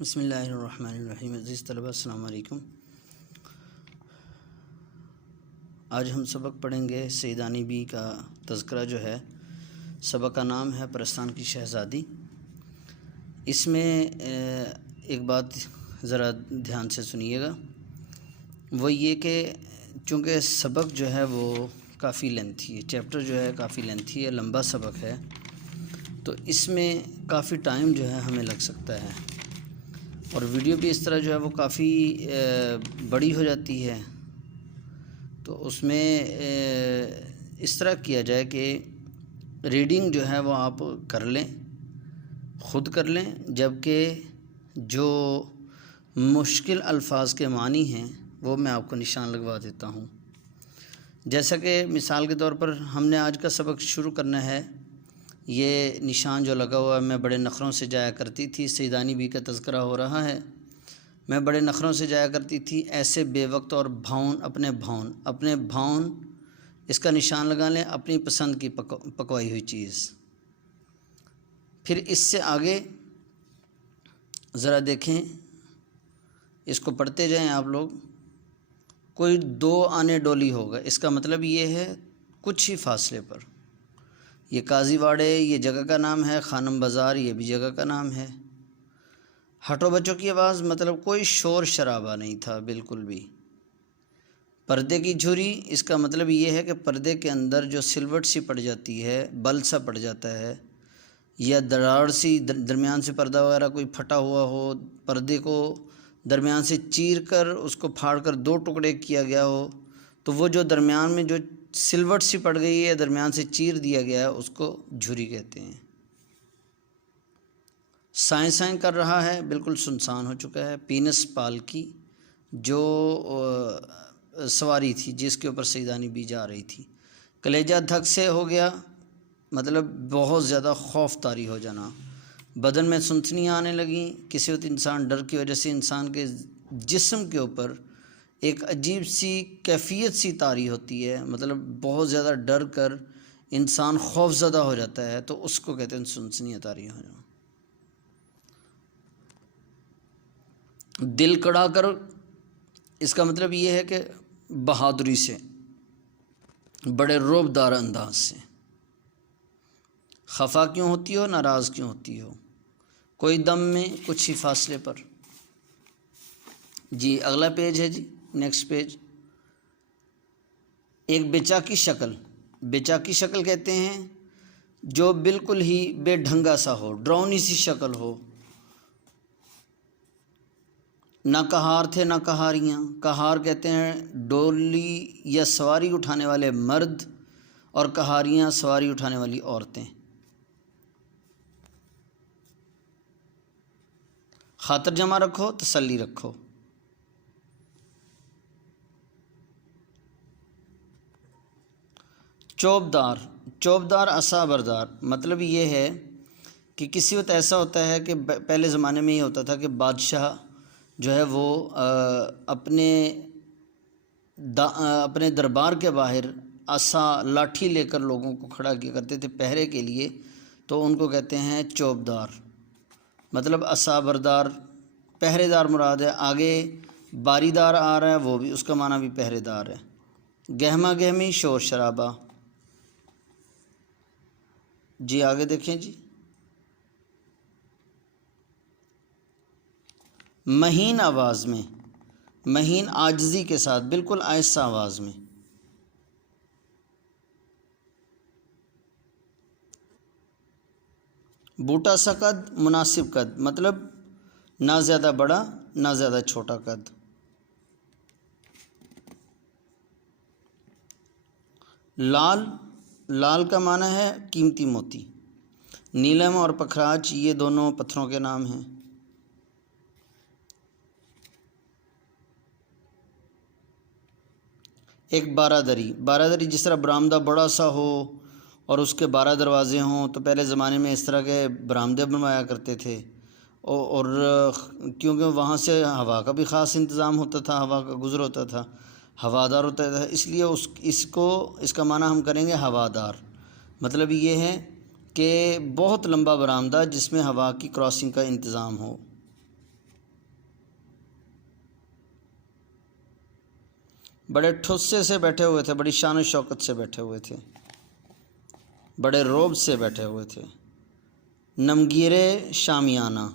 بسم اللہ الرحمن الرحیم۔ عزیز طلبہ السلام علیکم۔ آج ہم سبق پڑھیں گے سیدانی بی کا تذکرہ جو ہے، سبق کا نام ہے پرستان کی شہزادی۔ اس میں ایک بات ذرا دھیان سے سنیے گا، وہ یہ کہ چونکہ سبق جو ہے وہ کافی لینتھی ہے، چیپٹر جو ہے کافی لینتھی ہے، لمبا سبق ہے، تو اس میں کافی ٹائم جو ہے ہمیں لگ سکتا ہے، اور ویڈیو بھی اس طرح جو ہے وہ کافی بڑی ہو جاتی ہے۔ تو اس میں اس طرح کیا جائے کہ ریڈنگ جو ہے وہ آپ کر لیں، خود کر لیں، جبکہ جو مشکل الفاظ کے معنی ہیں وہ میں آپ کو نشان لگوا دیتا ہوں۔ جیسا کہ مثال کے طور پر ہم نے آج کا سبق شروع کرنا ہے، یہ نشان جو لگا ہوا ہے، میں بڑے نخروں سے جایا کرتی تھی، سیدانی بی کا تذکرہ ہو رہا ہے۔ میں بڑے نخروں سے جایا کرتی تھی، ایسے بے وقت اور بھاؤن اپنے بھاؤن، اس کا نشان لگا لیں، اپنی پسند کی پکوائی ہوئی چیز۔ پھر اس سے آگے ذرا دیکھیں، اس کو پڑھتے جائیں آپ لوگ۔ کوئی دو آنے ڈولی ہوگا، اس کا مطلب یہ ہے کچھ ہی فاصلے پر۔ یہ قاضی واڑے یہ جگہ کا نام ہے، خانم بازار یہ بھی جگہ کا نام ہے۔ ہٹو بچوں کی آواز مطلب کوئی شور شرابہ نہیں تھا بالکل بھی۔ پردے کی جھری، اس کا مطلب یہ ہے کہ پردے کے اندر جو سلوٹ سی پڑ جاتی ہے، بل سا پڑ جاتا ہے، یا دراڑ سی درمیان سے پردہ وغیرہ کوئی پھٹا ہوا ہو، پردے کو درمیان سے چیر کر اس کو پھاڑ کر دو ٹکڑے کیا گیا ہو، تو وہ جو درمیان میں جو سلوٹ سی پڑ گئی ہے، درمیان سے چیر دیا گیا ہے، اس کو جھری کہتے ہیں۔ سائیں سائیں کر رہا ہے، بالکل سنسان ہو چکا ہے۔ پینس پالکی جو سواری تھی جس کے اوپر سیدانی بی جا رہی تھی۔ کلیجہ دھک سے ہو گیا، مطلب بہت زیادہ خوف طاری ہو جانا۔ بدن میں سنسنیاں آنے لگیں، کسی وقت انسان ڈر کی وجہ سے انسان کے جسم کے اوپر ایک عجیب سی کیفیت سی طاری ہوتی ہے، مطلب بہت زیادہ ڈر کر انسان خوف زدہ ہو جاتا ہے، تو اس کو کہتے ہیں سنسنیاں طاری ہو جانا۔ دل کڑا کر، اس کا مطلب یہ ہے کہ بہادری سے، بڑے رعب دار انداز سے۔ خفا کیوں ہوتی ہو، ناراض کیوں ہوتی ہو، کوئی دم میں کچھ ہی فاصلے پر۔ جی اگلا پیج ہے، جی نیکسٹ پیج۔ ایک بچا کی شکل، بچا کی شکل کہتے ہیں جو بالکل ہی بے ڈھنگا سا ہو، ڈراؤنی سی شکل ہو۔ نہ کہار تھے نہ کہاریاں، کہار کہتے ہیں ڈولی یا سواری اٹھانے والے مرد، اور کہاریاں سواری اٹھانے والی عورتیں۔ خاطر جمع رکھو، تسلی رکھو۔ چوبدار، چوبدار عصا بردار، مطلب یہ ہے کہ کسی وقت ایسا ہوتا ہے کہ پہلے زمانے میں یہ ہوتا تھا کہ بادشاہ جو ہے وہ اپنے دربار کے باہر عصا لاٹھی لے کر لوگوں کو کھڑا کیا کرتے تھے پہرے کے لیے، تو ان کو کہتے ہیں چوبدار، مطلب عصا بردار۔ پہرے دار مراد ہے، آگے باری دار آ رہا ہے، وہ بھی اس کا معنی بھی پہرے دار ہے۔ گہما گہمی، شور شرابہ۔ جی آگے دیکھیں جی۔ مہین آواز میں، مہین عاجزی کے ساتھ، بالکل آہستہ آواز میں۔ بوٹا سا قد، مناسب قد، مطلب نہ زیادہ بڑا نہ زیادہ چھوٹا قد۔ لال، لال کا معنی ہے قیمتی موتی۔ نیلم اور پکھراج یہ دونوں پتھروں کے نام ہیں۔ ایک بارہ دری، بارہ دری جس طرح برآمدہ بڑا سا ہو اور اس کے 12 دروازے ہوں، تو پہلے زمانے میں اس طرح کے برآمدے بنوایا کرتے تھے، اور کیونکہ وہاں سے ہوا کا بھی خاص انتظام ہوتا تھا، ہوا کا گزر ہوتا تھا، ہوادار ہوتا تھا، اس لیے اس کا معنی ہم کریں گے ہوادار۔ مطلب یہ ہے کہ بہت لمبا برآمدہ جس میں ہوا کی کراسنگ کا انتظام ہو۔ بڑے ٹھسے سے بیٹھے ہوئے تھے، بڑی شان و شوکت سے بیٹھے ہوئے تھے، بڑے روب سے بیٹھے ہوئے تھے۔ نمگیرے شامیانہ،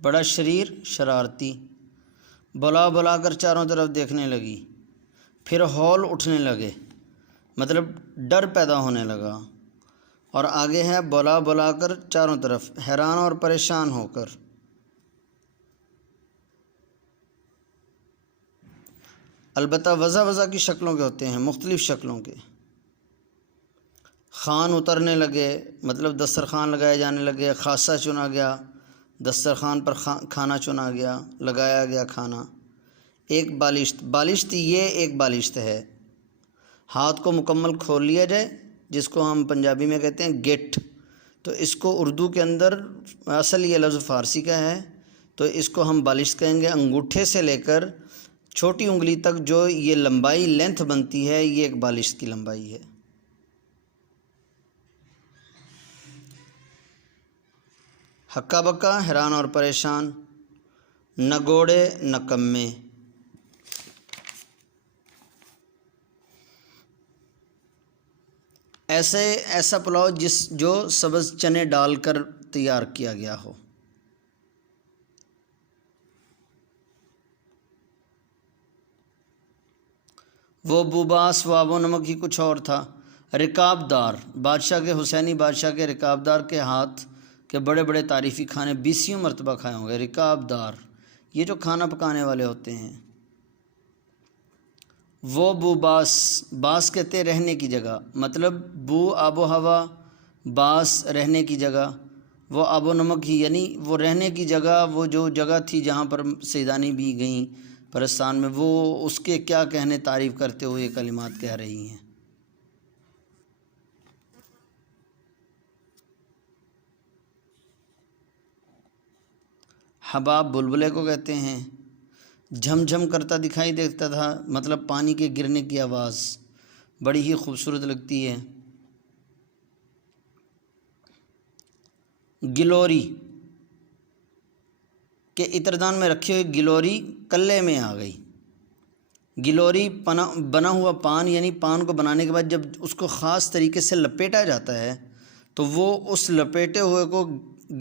بڑا شریر شرارتی، بلا بلا کر چاروں طرف دیکھنے لگی، پھر ہول اٹھنے لگے، مطلب ڈر پیدا ہونے لگا۔ اور آگے ہے بلا بلا کر چاروں طرف، حیران اور پریشان ہو کر۔ البتہ وضع وضع کی شکلوں کے ہوتے ہیں، مختلف شکلوں کے۔ خوان اترنے لگے، مطلب دسترخوان لگائے جانے لگے، خاصہ چنا گیا، دسترخوان پر کھانا چنا گیا، لگایا گیا کھانا۔ ایک بالشت، بالشت یہ ایک بالشت ہے، ہاتھ کو مکمل کھول لیا جائے، جس کو ہم پنجابی میں کہتے ہیں گٹ، تو اس کو اردو کے اندر، اصل یہ لفظ فارسی کا ہے، تو اس کو ہم بالشت کہیں گے۔ انگوٹھے سے لے کر چھوٹی انگلی تک جو یہ لمبائی لینتھ بنتی ہے، یہ ایک بالشت کی لمبائی ہے۔ ہکا بکا، حیران اور پریشان، نہ گوڑے نہ کمے۔ ایسا پلاؤ جو سبز چنے ڈال کر تیار کیا گیا ہو۔ وہ بوباس و آب و نمک ہی کچھ اور تھا۔ رکاب دار، بادشاہ کے، حسینی بادشاہ کے رکاب دار کے ہاتھ کے بڑے بڑے تعریفی کھانے 20 مرتبہ کھائے ہوں گے۔ رکاب دار یہ جو کھانا پکانے والے ہوتے ہیں۔ وہ بوباس، باس کہتے ہیں رہنے کی جگہ، مطلب بو آب و ہوا، باس رہنے کی جگہ، وہ آب و نمک ہی یعنی وہ رہنے کی جگہ، وہ جو جگہ تھی جہاں پر سیدانی بھی گئیں پرستان میں، وہ اس کے کیا کہنے، تعریف کرتے ہوئے کلمات کہہ رہی ہیں۔ حباب بلبلے کو کہتے ہیں۔ جھم جھم کرتا دکھائی دیتا تھا، مطلب پانی کے گرنے کی آواز بڑی ہی خوبصورت لگتی ہے۔ گلوری کہ عطردان میں رکھی ہوئی گلوری کلے میں آ گئی۔ گلوری بنا ہوا پان، یعنی پان کو بنانے کے بعد جب اس کو خاص طریقے سے لپیٹا جاتا ہے تو وہ اس لپیٹے ہوئے کو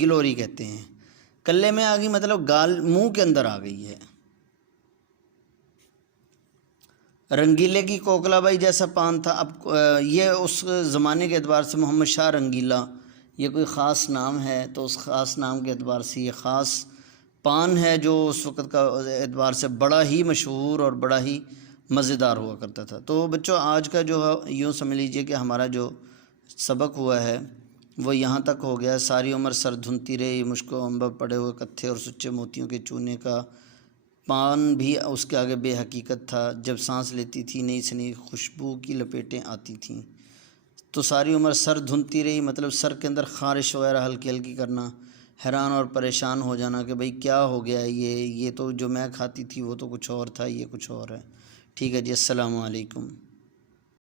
گلوری کہتے ہیں۔ کلے میں آ گئی مطلب منہ کے اندر آ گئی ہے۔ رنگیلے کی کوکلا بائی جیسا پان تھا۔ اب یہ اس زمانے کے اعتبار سے محمد شاہ رنگیلا یہ کوئی خاص نام ہے، تو اس خاص نام کے اعتبار سے یہ خاص پان ہے جو اس وقت کا اعتبار سے بڑا ہی مشہور اور بڑا ہی مزیدار ہوا کرتا تھا۔ تو بچوں آج کا جو ہے یوں سمجھ لیجئے کہ ہمارا جو سبق ہوا ہے وہ یہاں تک ہو گیا۔ ساری عمر سر دھنتی رہی، مشک و عنبر پڑے ہوئے کتھے اور سچے موتیوں کے چونے کا پان بھی اس کے آگے بے حقیقت تھا۔ جب سانس لیتی تھی نئی سے نئی خوشبو کی لپیٹیں آتی تھیں۔ تو ساری عمر سر دھنتی رہی مطلب سر کے اندر خارش وغیرہ ہلکی ہلکی کرنا، حیران اور پریشان ہو جانا کہ بھئی کیا ہو گیا، یہ تو جو میں کھاتی تھی وہ تو کچھ اور تھا، یہ کچھ اور ہے۔ ٹھیک ہے جی، السلام علیکم۔